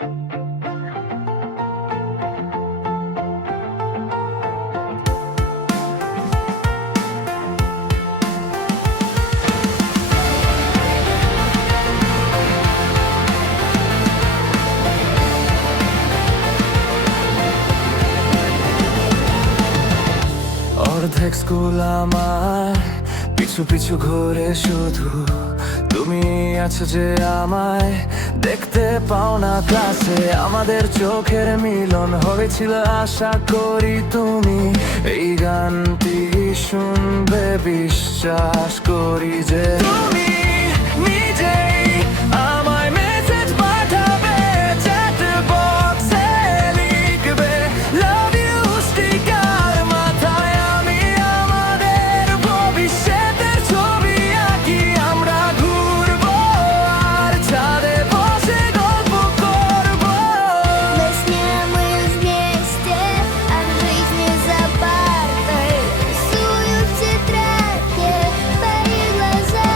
অর্ধেক স্কুল আমার পিছু পিছু ঘুরে, শুধু তুমি আছো যে আমায় দেখতে পাও না ক্লাসে। আমাদের চোখের মিলন হয়েছিল, আশা করি তুমি এই গানটি শুনবে। বিশ্বাস করি যে তুমি নিজেই আমায় মেসেজ পাঠাবে, চ্যাট বক্সে লিখবে লাভ ইউ স্টিকার মাথায়। আমি আমাদের ভবিষ্যতের ছবি আঁকি, আমরা ঘুরবো আর ছাদে বসে গল্প করবো। Мы с ним мы вместе, а жизнь за партой. Рисую в тетрадке твои глаза.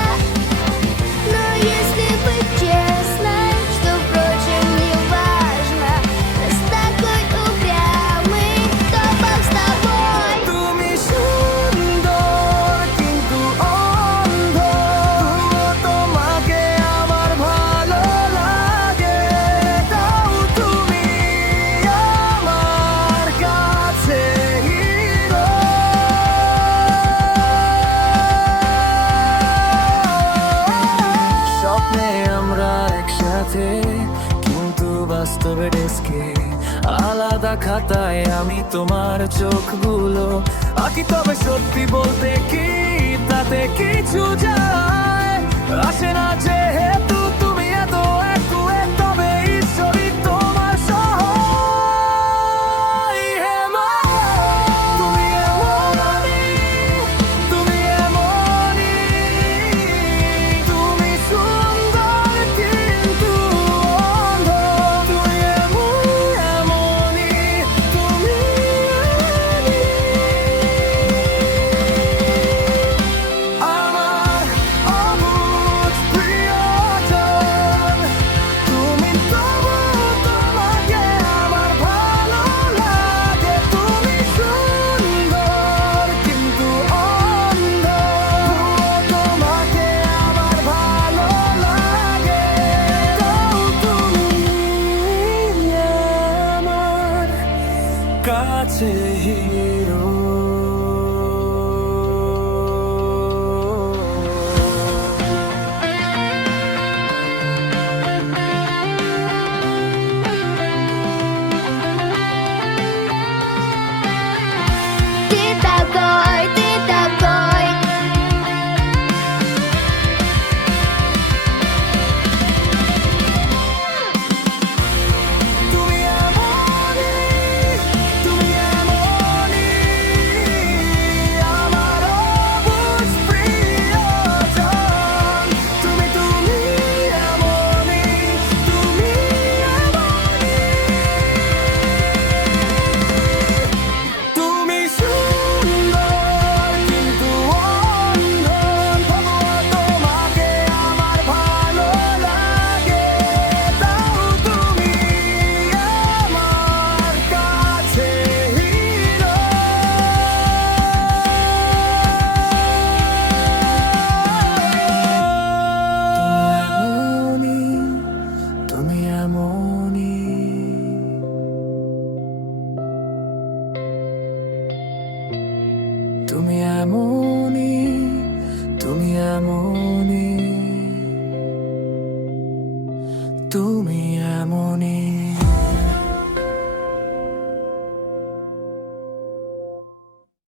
Но если быть честной, что, впрочем, не важно, раз такой упрямый, то Бог с тобой. তুমি সুন্দর কিন্তু অন্ধ, তবুও তোমাকে আমার ভালো লাগে। তাও তুমি আমার কাছে হিরো। স্বপ্নে আমরা একসাথে, কিন্তু বাস্তবে ডেস্কে আলাদা খাতায় আমি তোমার চোখগুলো আঁকি। তবে সত্যি বলতে কি তাতে কিছু যায় আসে না, যেহেতু তুমি এত একুয়ে। তবে ঈশ্বরই তোমার সহায়। হে মা, তুমি এমনই, তুমি এমনই, তুমি সুন্দর কিন্তু অন্ধ। তুমি এমনই, তুমি আমার অবুঝ প্রিয়জন। তুমি তবু তোমাকে আমার ভালো লাগে। তুমি সুন্দর কিন্তু অন্ধ, তোমাকে আমার ভালো লাগে। তাও তুমি আমার কাছে হিরো। Ты такой, ты такой. তুমি এমনই, তুমি এমনই, আমার অবুঝ প্রিয়জন। তুমি তুমি এমনই, তুমি এমনই, তুমি সুন্দর কিন্তু অন্ধ, তবুও তোমাকে আমার ভালো লাগে। তাও তুমি আমার কাছে হিরো। তুমি এমনই, তুমি এমনই, তুমি এমনই।